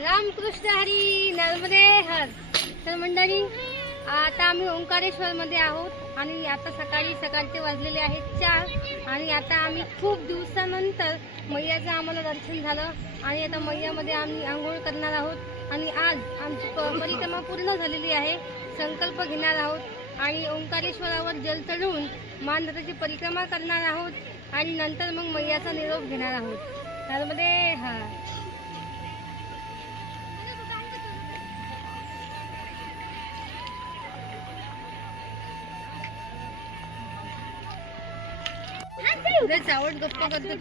रामकृष्ण हरी नर्मदे हर. तर मंडळी, आता आम्ही ओंकारेश्वरमध्ये आहोत आणि आता सकाळचे वाजलेले आहेत 4 आणि आता आम्ही खूप दिवसानंतर मैयाचं आम्हाला दर्शन झालं आणि आता मैयामध्ये आम्ही आंघोळ करणार आहोत आणि आज आमची परिक्रमा पूर्ण झालेली आहे. संकल्प घेणार आहोत आणि ओंकारेश्वरावर जल चढवून मानधराची परिक्रमा करणार आहोत आणि नंतर मग मैयाचा निरोप घेणार आहोत. नर्मदे हर. आवड गप्पा करतो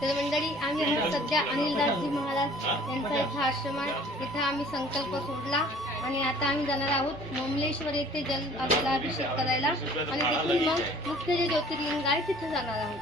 तर मंडळी, आम्ही आहोत सध्या अनिलदासजी महाराज यांचा इथं आश्रम आहे. इथं आम्ही संकल्प सोडला आणि आता आम्ही जाणार आहोत ममलेश्वर येथे जलाभिषेक करायला आणि तिथून मग मुख्य जे ज्योतिर्लिंग आहे तिथे जाणार आहोत.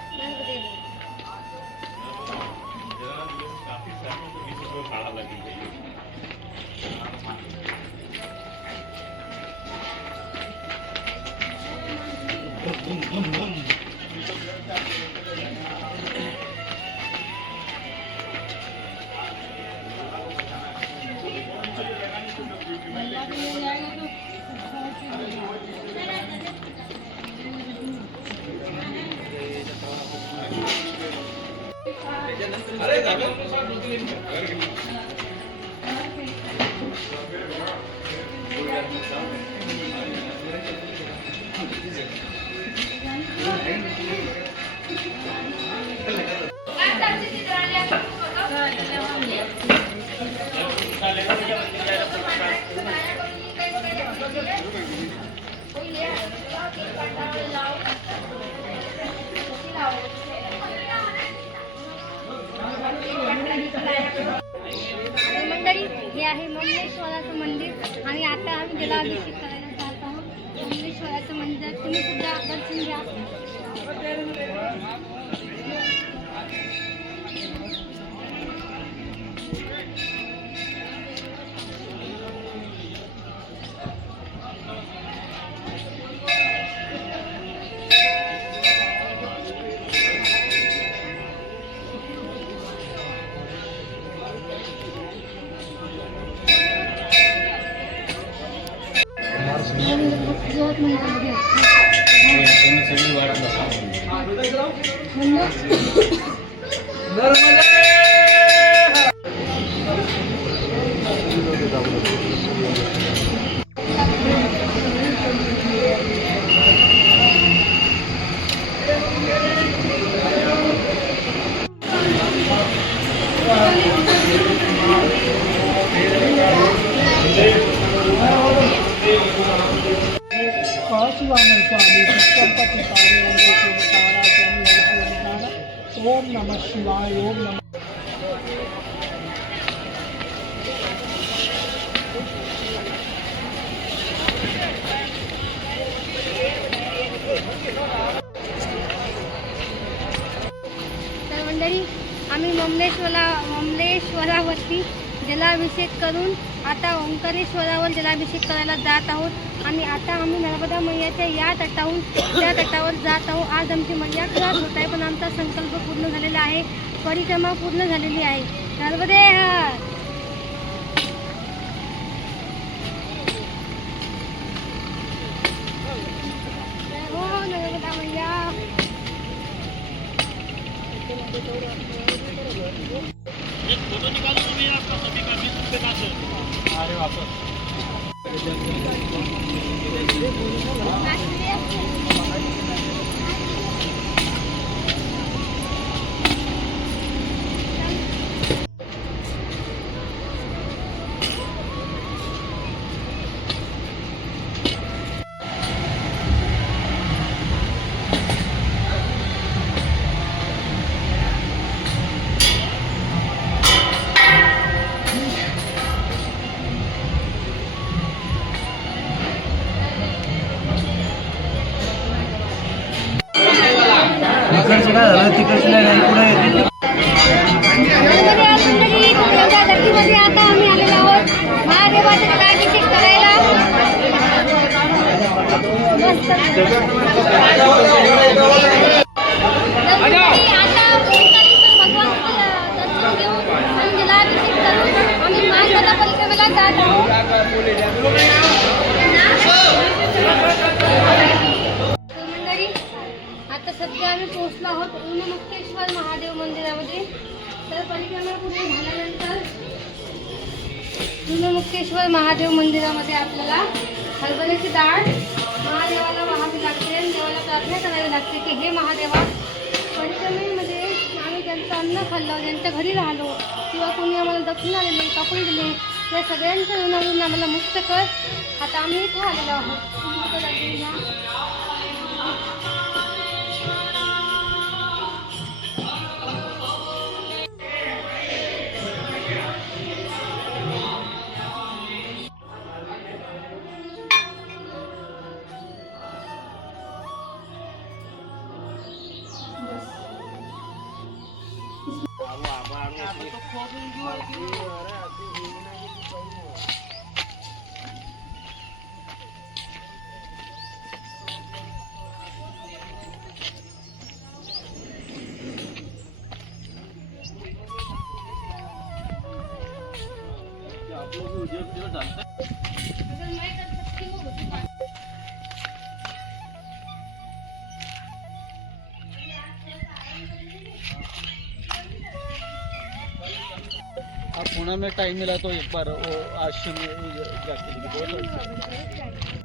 मंडळी, हे आहे ममलेश्वराचं मंदिर आणि आता आम्ही जलाभिषेक करायला जात आहोत. ममलेश्वराचं मंदिर तुम्ही सुद्धा दर्शन घ्या. ओम नमः शिवाय. ओम नमः. तर मंडळी, आम्ही ममलेश्वरावरती जलाभिषेक करून आता ओंकारेश्वरावर जलाभिषेक करायला जात आहोत आणि आता आम्ही नर्मदा मैयाच्या या तटाहून त्या तटावर जात आहोत. आज आमची मैया खराब होत आहे पण आमचा संकल्प पूर्ण झालेला आहे. परिक्रमा पूर्ण झालेली आहे. नर्मदे हर. हो नर्मदा मैया. एक फोटो निकालो तो भैया आपका सभी का 20 रुपये का सर. अरे वापस तिकडचं काय झालं तिकडचं नाही पुढे आता आम्ही आलेलो आहोत महादेवाचा अभिषेक करायला. मस्त आता ओंकारेश्वर भगवानचं दर्शन घेऊन आणि जलाभिषेक करून आम्ही मानगंगा परिक्रमेला जात आहोत. तर मंडळी आता सध्या आम्ही पोहोचलो आहोत ऊनमुक्तेश्वर महादेव मंदिरामध्ये. तर परिक्रमा पूर्ण झाल्यानंतर ऊनमुक्तेश्वर महादेव मंदिरामध्ये आपल्याला हरभऱ्याची डाळ महादेवाला वाहावी लागते आणि देवाला प्रार्थना करावी लागते की हे महादेवा, परिक्रमेमध्ये आम्ही त्यांचं अन्न खाल्लं, त्यांच्या घरी राहिलो किंवा कोणी आम्हाला दक्षिणा दिली, कपडे दिले, या सगळ्यांच्या ऋणावरून आम्हाला मुक्त कर. आता आम्ही इथे आलेलो आहोत. आप पुणे में टाइम मिला तो एक बार वो आश्रम में जाके देखिए, बहुत अच्छा है।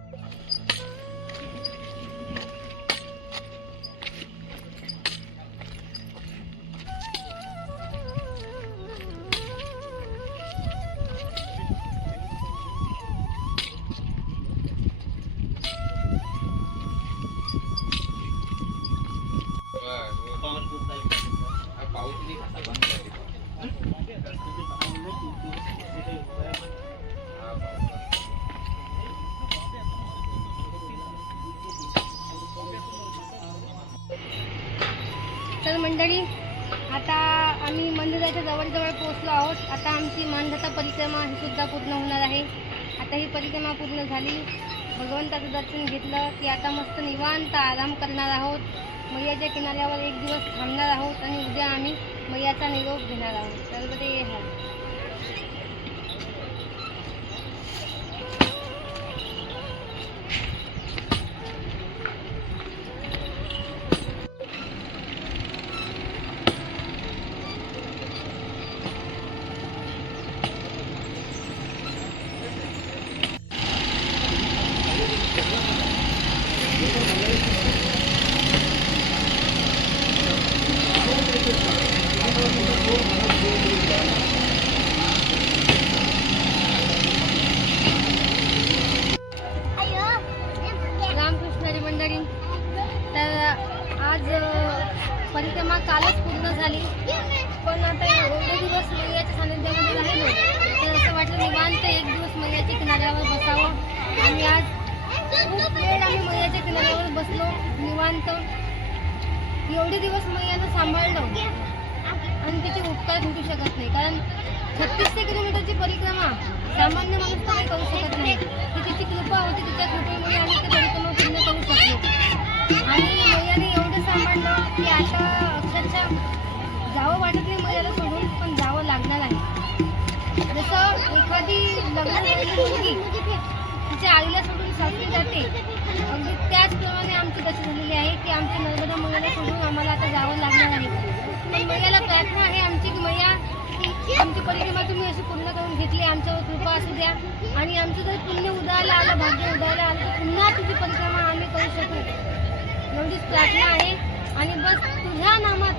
तर मंडळी आता आम्ही मंदिराच्या जवळजवळ पोहोचलो आहोत. आता आमची मानगंगा परिक्रमा ही सुद्धा पूर्ण होणार आहे. आता ही परिक्रमा पूर्ण झाली, भगवंताचं दर्शन घेतलं की आता मस्त निवांत आराम करणार आहोत. मैयाच्या किनाऱ्यावर एक दिवस थांबणार आहोत आणि उद्या आम्ही मैयाचा निरोप घेणार आहोत. तर ते आहे. रामकृष्णारी मंडळी, तर आज परिक्रमा कालच पूर्ण झाली, पण आता एवढे दिवस मैयाच्या सानिध्यामध्ये राहिलो तर असं वाटलं निवांत एक दिवस मैयाच्या किनाऱ्यावर बसावं. आणि आज खूप वेळ आम्ही मैयाच्या किनाऱ्यावर बसलो निवांत. एवढे दिवस मैयानं सांभाळलं आणि त्याचे उपकार भेटू शकत नाही, कारण 3600 किलोमीटरची परिक्रमा सामान्य माणूस काही करू शकत नाही. ती तिची कृपा होती, तिच्या कृपेमुळे आम्ही ते परिक्रमा पूर्ण करू शकलो. आणि मैयाने एवढं सांभाळलं की आता अक्षरशः जावं वाटत नाही मैयाला सोडून, पण जावं लागणार आहे. जसं एखादी लग्न झालेली मुलगी तिच्या आईला सोडून सासरी जाते, अगदी त्याचप्रमाणे आमची दशा झालेली आहे की आमच्या नर्मदा मैयाला सोडून आम्हाला आता जावं लागणार आहे. पण मैयाला प्रार्थना आहे आमची की मैया, आमची परिक्रमा तुम्ही अशी पूर्ण करून घेतली, आमच्यावर कृपा असू द्या आणि आमचं जर पुण्य उदयाला आलं, भाग्य उदयाला आलं तर पुन्हा तुझी परिक्रमा आम्ही करू शकू, एवढीच प्रार्थना आहे. आणि बस तुझ्या नामात